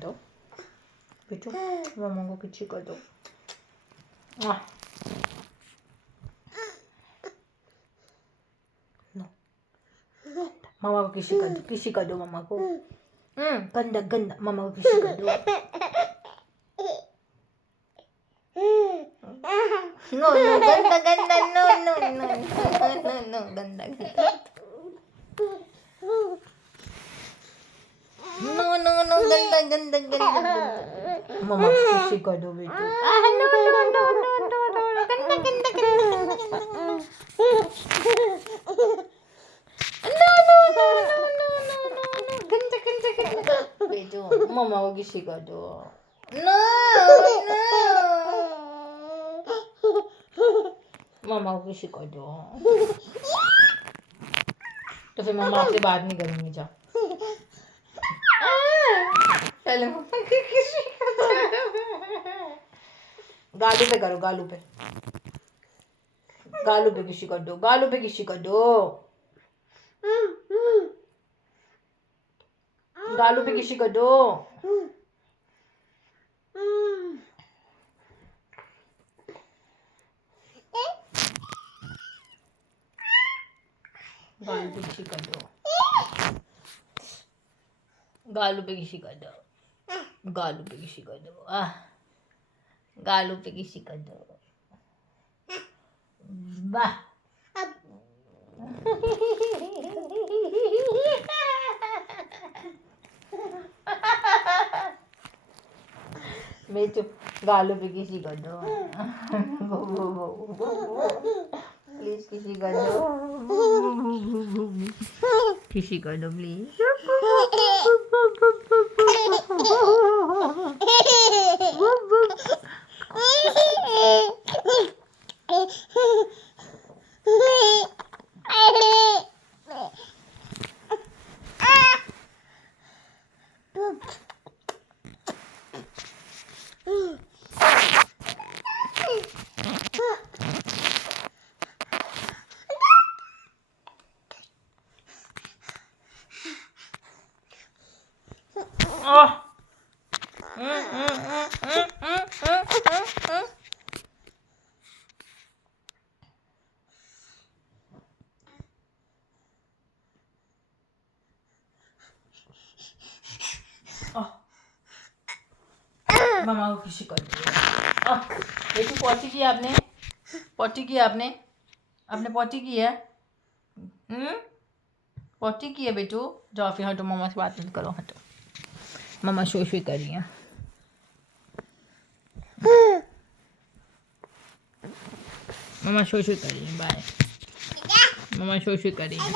दो बेटू, मम्मा को किसी कर दो। लो मम्मा को किसी कर दो मम्मा को। गंदा गंदा, मम्मा को किसी कर दो। नो नो गंदा गंदा, no no no no no गंदा गंदा, नो नो नो गंदा गंदा गंदा। मम्मा को किसी कर दो बेटू। No no no no no गंदा गंदा गंदा, no no no no no no गंदा गंदा गंदा बेटू, मम्मा को किसी कर दो। नो नो मम्मा को किसी कर दो। तो फिर मम्मा आपसे बात नहीं करेंगी। जाओ पहले मम्मा की किसी गालू पे करो, गालू पे, गालू पे किसी कर दो, गालू पे किसी कर दो, गालू पे किसी कर दो। गालू पे किसी कर दो, गालू पे किसी कर दो, गालू पे किसी कर दो, गालू पे किसी कर दो। वाह बेटू, गालू पे किसी कर दो। प्लीज किसी कर दो, किसी कर दो प्लीज। मामा को किसी कर दो। बेटू पॉटी की आपने, पॉटी की आपने, आपने पॉटी की है। पॉटी की है बेटू। जाओ फिर हटो, मामा से बात मत करो, हटो। मामा शोशे कर रही हैं। मामा शोशे कर रही हैं, बाय। मामा शोशे कर रही हैं।